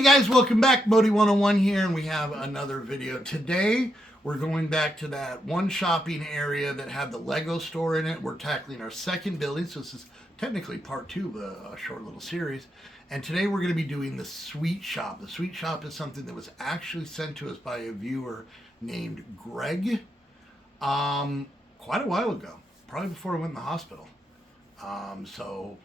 Hey guys, welcome back. Modi 101 here, and we have another video. Today, we're going back to that one shopping area that had the Lego store in it. We're tackling our second building, so this is technically part two of a short little series. And today we're going to be doing the Sweet Shop. The Sweet Shop is something that was actually sent to us by a viewer named Greg quite a while ago, probably before I went in the hospital. So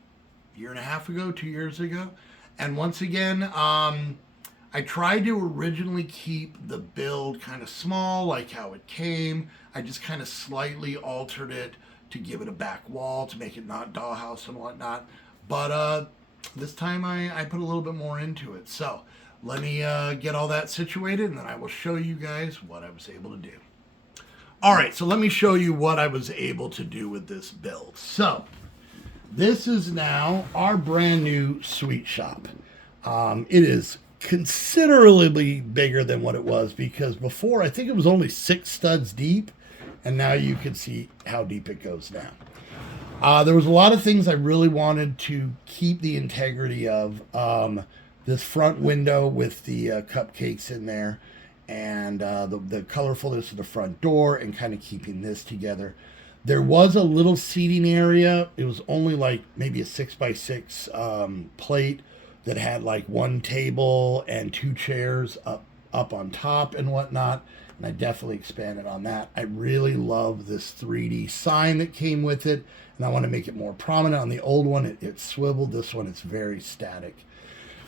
a year and a half ago, 2 years ago. And once again, I tried to originally keep the build kind of small, like how it came. I just kind of slightly altered it to give it a back wall, to make it not dollhouse and whatnot. But this time I put a little bit more into it. So let me get all that situated, and then I will show you guys what I was able to do. All right, so let me show you what I was able to do with this build. So this is now our brand new Sweet Shop. It is considerably bigger than what it was, because before I think it was only 6 studs deep, and now you can see how deep it goes now. There was a lot of things I really wanted to keep the integrity of. This front window with the cupcakes in there, and the colorfulness of the front door, and kind of keeping this together. There was a little seating area. It was only like maybe a 6x6 plate that had like one table and 2 chairs up on top and whatnot. And I definitely expanded on that. I really love this 3D sign that came with it, and I want to make it more prominent. On the old one, it swiveled. This one, it's very static.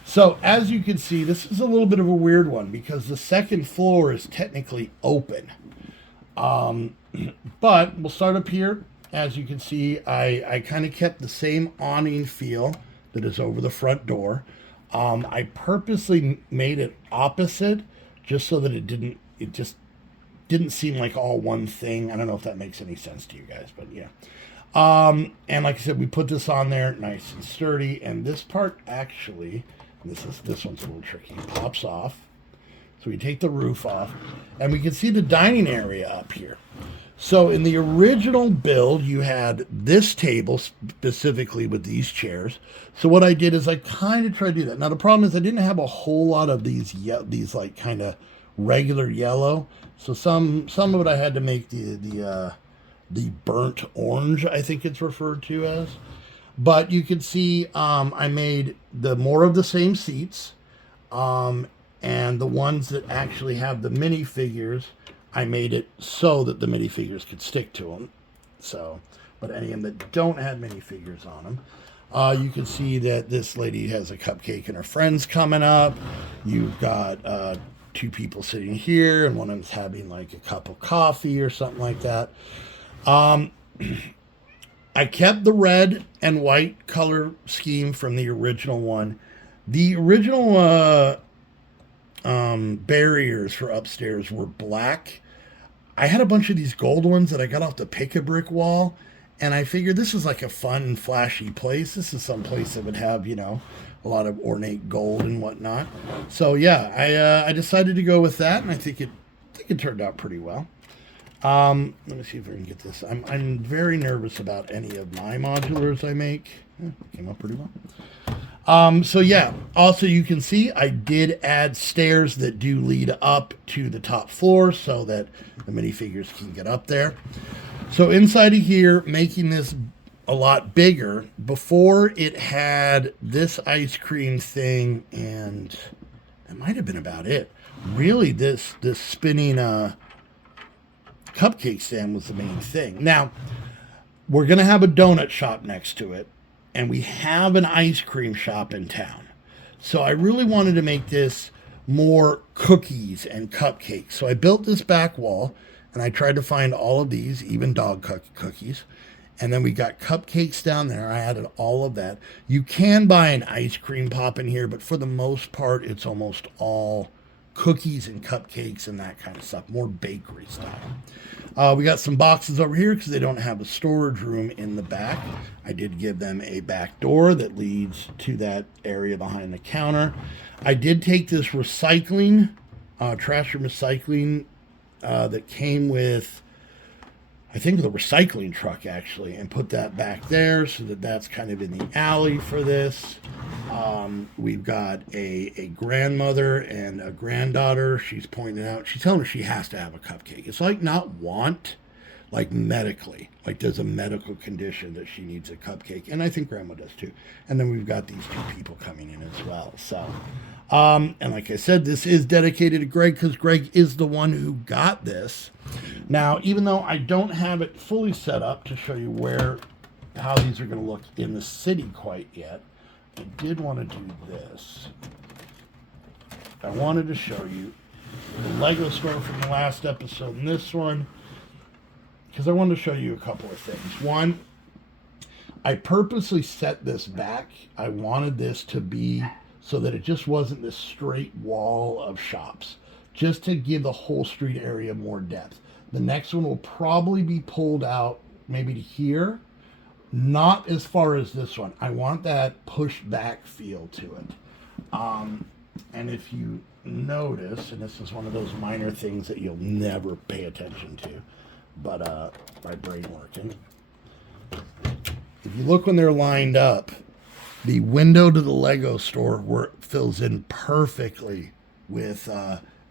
So as you can see, this is a little bit of a weird one because the second floor is technically open. But we'll start up here. As you can see, I kind of kept the same awning feel that is over the front door. I purposely made it opposite just so that it just didn't seem like all one thing. I don't know if that makes any sense to you guys, but yeah. And like I said, we put this on there nice and sturdy, and this part actually, this one's a little tricky, it pops off. So we take the roof off, and we can see the dining area up here. So in the original build, you had this table specifically with these chairs. So what I did is I kind of tried to do that. Now the problem is I didn't have a whole lot of these like kind of regular yellow. So some of it I had to make the burnt orange, I think it's referred to as. But you can see I made the more of the same seats. And the ones that actually have the minifigures, I made it so that the minifigures could stick to them. So, but any of them that don't have minifigures on them, you can see that this lady has a cupcake and her friends coming up. You've got 2 people sitting here, and one of them's having like a cup of coffee or something like that. I kept the red and white color scheme from the original one. The original barriers for upstairs were black. I had a bunch of these gold ones that I got off the pick-a-brick wall, and I figured this is like a fun, flashy place. This is some place that would have, you know, a lot of ornate gold and whatnot. So yeah, I decided to go with that, and I think it turned out pretty well. Let me see if I can get this. I'm very nervous about any of my modulars I make. Came up pretty well. So yeah, also you can see I did add stairs that do lead up to the top floor so that the minifigures can get up there. So inside of here, making this a lot bigger. Before it had this ice cream thing, and that might have been about it. Really, this spinning cupcake stand was the main thing. Now, we're going to have a donut shop next to it, and we have an ice cream shop in town. So I really wanted to make this more cookies and cupcakes. So I built this back wall, and I tried to find all of these, even dog cookies. And then we got cupcakes down there. I added all of that. You can buy an ice cream pop in here, but for the most part, it's almost all cookies and cupcakes and that kind of stuff, more bakery style. We got some boxes over here because they don't have a storage room in the back. I did give them a back door that leads to that area behind the counter. I did take this recycling, trash and recycling that came with, I think, the recycling truck actually, and put that back there so that that's kind of in the alley for this. We've got a grandmother and a granddaughter. She's pointing out, she's telling her she has to have a cupcake. It's like not want, like medically, like there's a medical condition that she needs a cupcake. And I think grandma does too. And then we've got these two people coming in as well. So, and like I said, this is dedicated to Greg because Greg is the one who got this. Now, even though I don't have it fully set up to show you how these are going to look in the city quite yet, I did want to do this. I wanted to show you the Lego store from the last episode and this one, because I wanted to show you a couple of things. One, I purposely set this back. I wanted this to be so that it just wasn't this straight wall of shops, just to give the whole street area more depth. The next one will probably be pulled out maybe to here. Not as far as this one. I want that pushed back feel to it. And if you notice, and this is one of those minor things that you'll never pay attention to, but my brain working. If you look when they're lined up, the window to the Lego store fills in perfectly with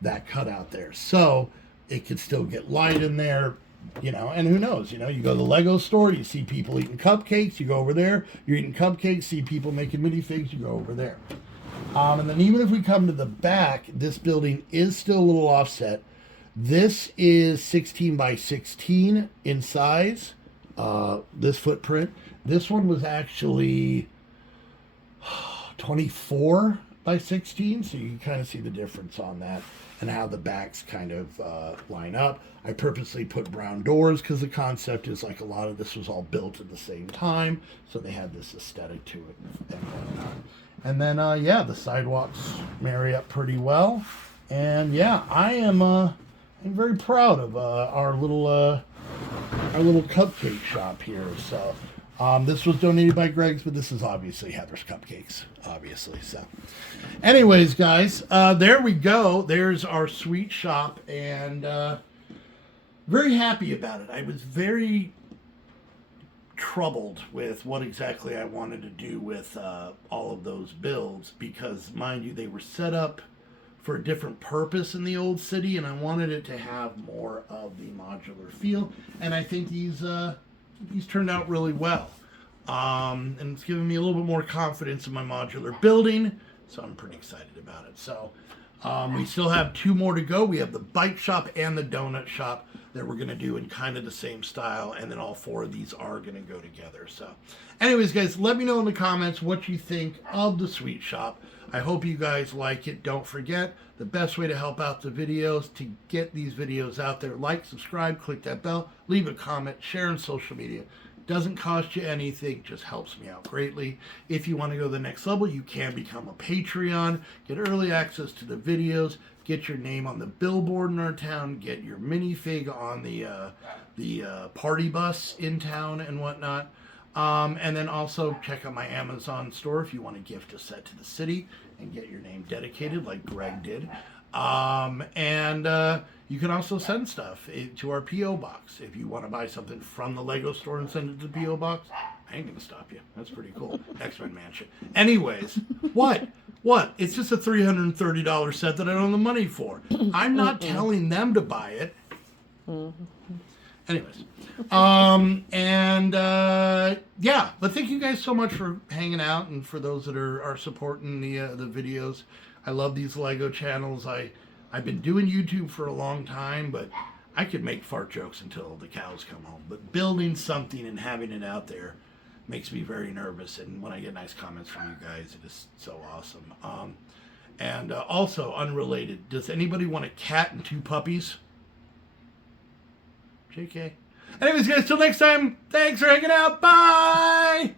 that cutout there. So it could still get light in there. You know, and who knows, you know, you go to the Lego store, you see people eating cupcakes, you go over there, you're eating cupcakes, see people making minifigs, you go over there. And then even if we come to the back, this building is still a little offset. This is 16 by 16 in size, this footprint. This one was actually 24 by 16, so you can kind of see the difference on that and how the backs kind of line up. I purposely put brown doors because the concept is like a lot of this was all built at the same time, so they had this aesthetic to it and whatnot. And then, yeah, the sidewalks marry up pretty well. And yeah, I'm very proud of our little cupcake shop here. So this was donated by Greg's, but this is obviously Heather's Cupcakes, obviously. So anyways, guys, there we go. There's our sweet shop, and very happy about it. I was very troubled with what exactly I wanted to do with all of those builds, because mind you, they were set up for a different purpose in the old city, and I wanted it to have more of the modular feel, and I think these turned out really well. And it's given me a little bit more confidence in my modular building, so I'm pretty excited about it. So we still have two more to go. We have the bike shop and the donut shop that we're going to do in kind of the same style, and then all four of these are going to go together. So anyways, guys, let me know in the comments what you think of the sweet shop. I hope you guys like it. Don't forget, the best way to help out the videos, to get these videos out there, like, subscribe, click that bell, leave a comment, share on social media. Doesn't cost you anything, just helps me out greatly. If you want to go to the next level, you can become a Patreon, get early access to the videos, get your name on the billboard in our town, get your minifig on the party bus in town and whatnot. And then also check out my Amazon store if you want to gift a set to the city and get your name dedicated like Greg did. You can also send stuff to our P.O. box. If you want to buy something from the Lego store and send it to the P.O. box, I ain't going to stop you. That's pretty cool. X-Men Mansion. Anyways, what? It's just a $330 set that I don't have the money for. I'm not telling them to buy it. Anyways. Yeah, but thank you guys so much for hanging out, and for those that are supporting the videos. I love these Lego channels. I've been doing YouTube for a long time, but I could make fart jokes until the cows come home. But building something and having it out there makes me very nervous. And when I get nice comments from you guys, it is so awesome. Also, unrelated, does anybody want a cat and 2 puppies? JK. Anyways, guys, till next time, thanks for hanging out. Bye!